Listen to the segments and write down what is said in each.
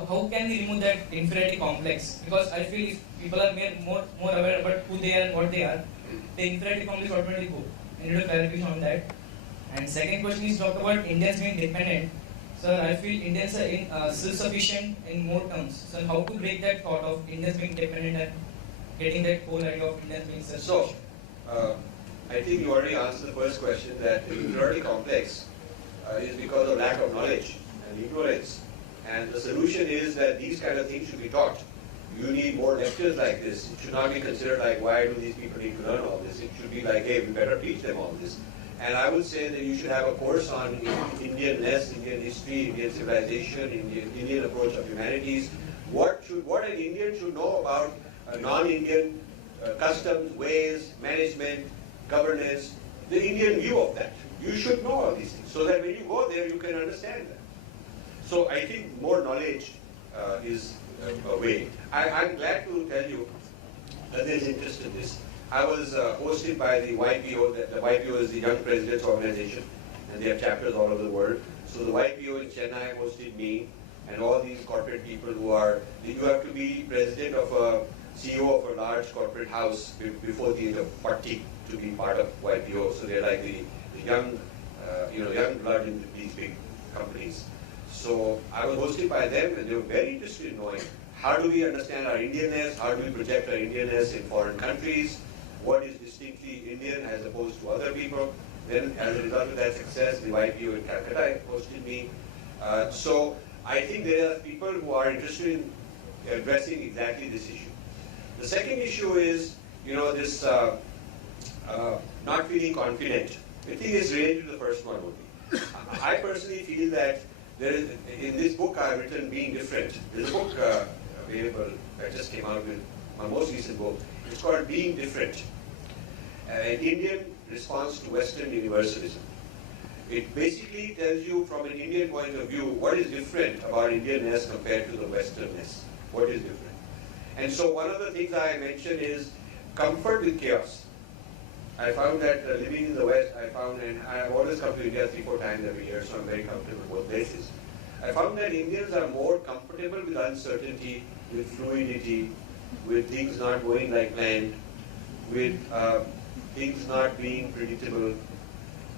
how can we remove that inferiority complex? Because I feel if people are more aware about who they are and what they are, the inferiority complex automatically go. I need a clarification on that. And second question is talk about Indians being dependent. Sir, I feel Indians are self-sufficient in more terms. So how to break that thought of Indians being dependent and getting that whole idea of Indians being self-sufficient? So, I think you already answered the first question, that the inferiority complex is because of lack of knowledge and ignorance. And the solution is that these kind of things should be taught. You need more lectures like this. It should not be considered like, why do these people need to learn all this? It should be like, hey, we better teach them all this. And I would say that you should have a course on Indianness, Indian history, Indian civilization, Indian approach of humanities. What an Indian should know about non-Indian customs, ways, management, governance, the Indian view of that. You should know all these things, so that when you go there, you can understand that. So I think more knowledge is a way. I'm glad to tell you that there's interest in this. I was hosted by the YPO. The YPO is the Young Presidents Organization, and they have chapters all over the world. So the YPO in Chennai hosted me and all these corporate people who are, you have to be president of a CEO of a large corporate house before the age of 40 to be part of YPO. So they're like the young, young blood in these big companies. So I was hosted by them, and they were very interested in knowing how do we understand our Indianness, how do we project our Indianness in foreign countries, what is distinctly Indian as opposed to other people. Then as a result of that success, the YPO in Calcutta hosted me. So I think there are people who are interested in addressing exactly this issue. The second issue is, this not feeling confident. I think it's related to the first one only. I personally feel that in this book I've written, Being Different. There's a book available that just came out with my most recent book. It's called Being Different, an Indian response to Western universalism. It basically tells you from an Indian point of view what is different about Indianness compared to the Westernness. What is different? And so one of the things I mentioned is comfort with chaos. I found that living in the West, and I have always come to India 3-4 times every year, so I'm very comfortable in both places. I found that Indians are more comfortable with uncertainty, with fluidity, with things not going like planned, with things not being predictable.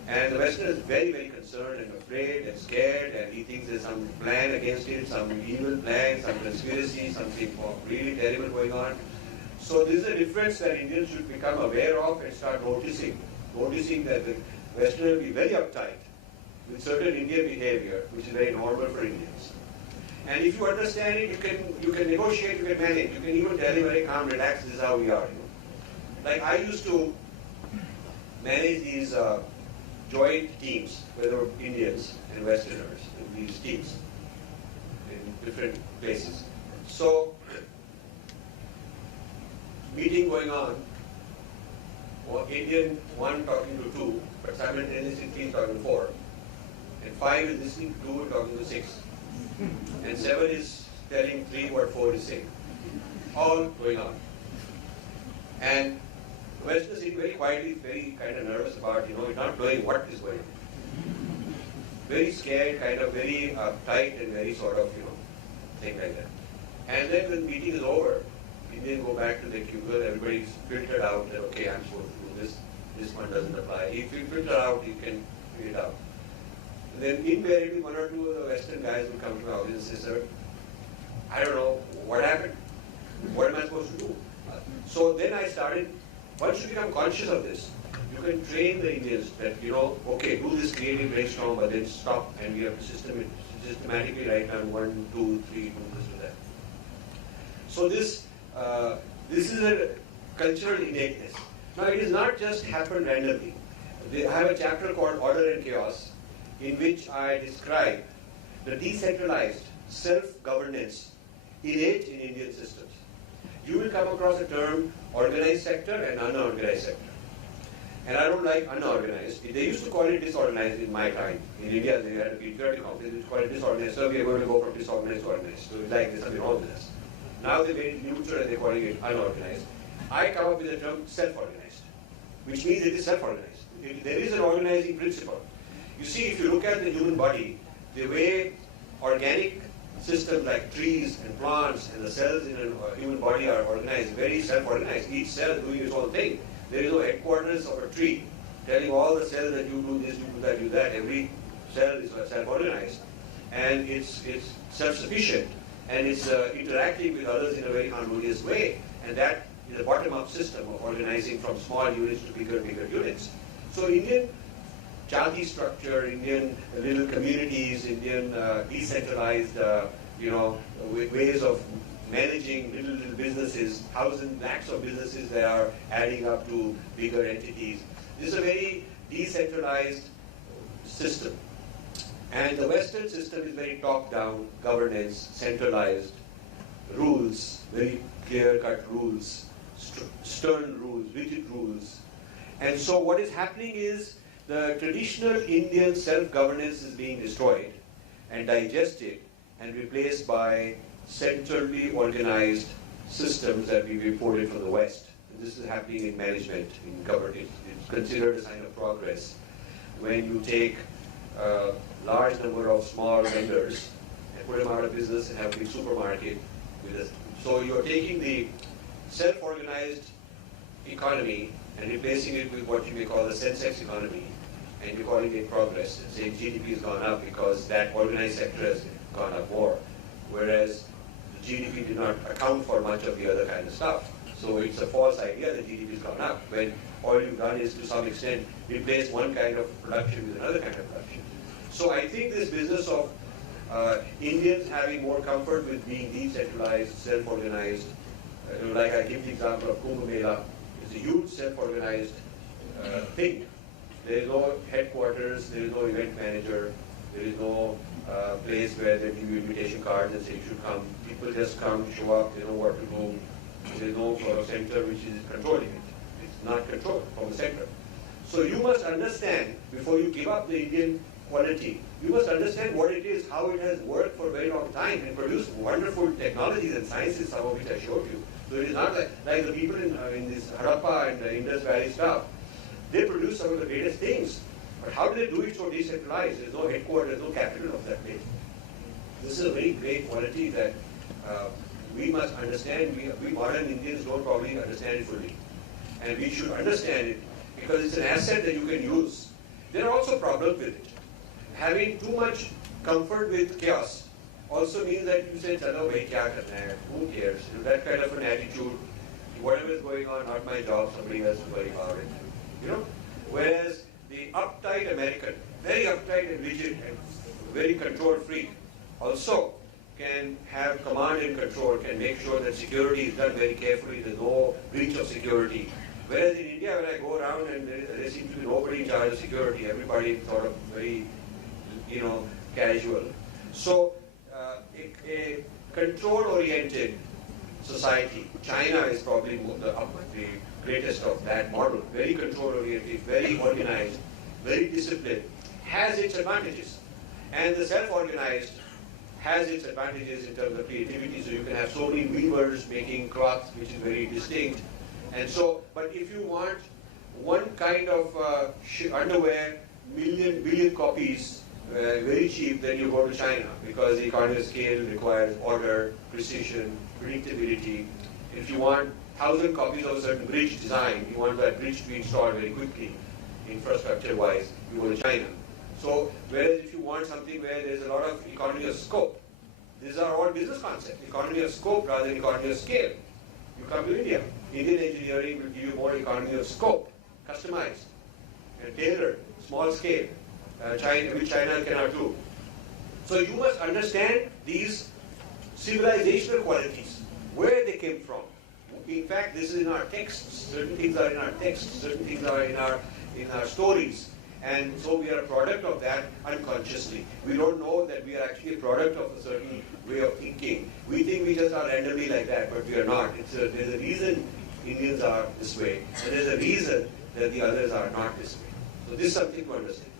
And the Westerner is very, very concerned and afraid and scared, and he thinks there's some plan against it, some evil plan, some conspiracy, something really terrible going on. So this is a difference that Indians should become aware of and start noticing that the Westerner will be very uptight with certain Indian behavior, which is very normal for Indians. And if you understand it, you can negotiate, you can manage, you can even tell him very calm, relax, this is how we are. Like I used to manage these joint teams, where there were Indians and Westerners in these teams in different places. So, meeting going on, or Indian 1 talking to 2, but simultaneously 3 talking to 4, and 5 is listening to 2 and talking to 6, and 7 is telling 3 what 4 is saying. All going on. And the Westerners sitting very quietly, very kind of nervous about, not knowing what is going on. Very scared, kind of very tight and very sort of, thing like that. And then when the meeting is over, Indians go back to their cubicle, everybody's filtered out that, okay, I'm supposed to do this one doesn't apply. If you filter out, you can figure it out. And then invariably, 1 or 2 of the Western guys will come to my office and say, sir, I don't know, what happened? What am I supposed to do? So then I started, once you become conscious of this, you can train the Indians that, okay, do this creative brainstorm, but then stop, and we have to systematically write down 1, 2, 3, do this, do that. So this is a cultural innateness. Now it is not just happened randomly. I have a chapter called Order and Chaos, in which I describe the decentralized self-governance innate in Indian systems. You will come across the term organized sector and unorganized sector. And I don't like unorganized. They used to call it disorganized in my time. In India, they had a patriotic office, they used to call it disorganized. So we are going to go from disorganized to organized. So it's like there's something wrong with us. Now they made it neutral and they're calling it unorganized. I come up with the term self-organized, which means it is self-organized. There is an organizing principle. You see, if you look at the human body, the way organic systems like trees and plants and the cells in a human body are organized, very self-organized, each cell doing its own thing. There is no headquarters of a tree telling all the cells that you do this, you do that, you do that. Every cell is self-organized, and it's self-sufficient, and it's interacting with others in a very harmonious way. And that is a bottom-up system of organizing from small units to bigger units. So Indian jati structure, Indian little communities, Indian decentralized, ways of managing little businesses, thousands, lakhs of businesses that are adding up to bigger entities. This is a very decentralized system. And the Western system is very top-down, governance, centralized, rules, very clear-cut rules, stern rules, rigid rules. And so what is happening is the traditional Indian self-governance is being destroyed and digested and replaced by centrally organized systems that we've imported from the West. And this is happening in management, in government. It's considered a sign of progress. When you take a large number of small vendors and put them out of business and have a big supermarket with us. So you're taking the self-organized economy and replacing it with what you may call the Sensex economy, and you're calling it progress, and saying GDP has gone up because that organized sector has gone up more, whereas the GDP did not account for much of the other kind of stuff. So it's a false idea that GDP has gone up, when all you've done is to some extent replace one kind of production with another kind of production. So I think this business of Indians having more comfort with being decentralized, self-organized, like I give the example of Kumbh Mela, it's a huge self-organized thing. There is no headquarters, there is no event manager, there is no place where they give you invitation cards and say you should come. People just come, show up, they know what to do. There is no sort of center which is controlling it. It's not controlled from the center. So you must understand, before you give up the Indian quality, you must understand what it is, how it has worked for a very long time and produced wonderful technologies and sciences, some of which I showed you. So it is not like the people in this Harappa and the Indus Valley stuff. They produce some of the greatest things. But how do they do it so decentralized? There's no headquarters, no capital of that place. This is a very great quality that we must understand. We modern Indians don't probably understand it fully. And we should understand it because it's an asset that you can use. There are also problems with it. Having too much comfort with chaos also means that you say, "Chalo, bhai, kya karna hai? Who cares?" That kind of an attitude. Whatever is going on, not my job, somebody else will worry about it. Whereas the uptight American, very uptight and rigid and very control freak, also can have command and control, can make sure that security is done very carefully, there's no breach of security. Whereas in India, when I go around and there seems to be nobody in charge of security, everybody sort of very, casual. So a control-oriented society, China is probably the greatest of that model, very control-oriented, very organized, very disciplined, has its advantages. And the self-organized has its advantages in terms of creativity, so you can have so many weavers making cloth which is very distinct. And so, but if you want one kind of underwear, billion copies, very cheap, then you go to China, because the economy of scale requires order, precision, predictability. If you want 1,000 copies of a certain bridge design, you want that bridge to be installed very quickly, infrastructure-wise, you go to China. So, whereas if you want something where there's a lot of economy of scope, these are all business concepts, economy of scope rather than economy of scale. You come to India. Indian engineering will give you more economy of scope, customized, and tailored, small scale, which China cannot do. So you must understand these civilizational qualities, where they came from. In fact, this is in our texts. Certain things are in our texts, certain things are in our stories. And so we are a product of that unconsciously. We don't know that we are actually a product of a certain way of thinking. We think we just are randomly like that, but we are not. There's a reason Indians are this way, and there's a reason that the others are not this way. So this is something to understand.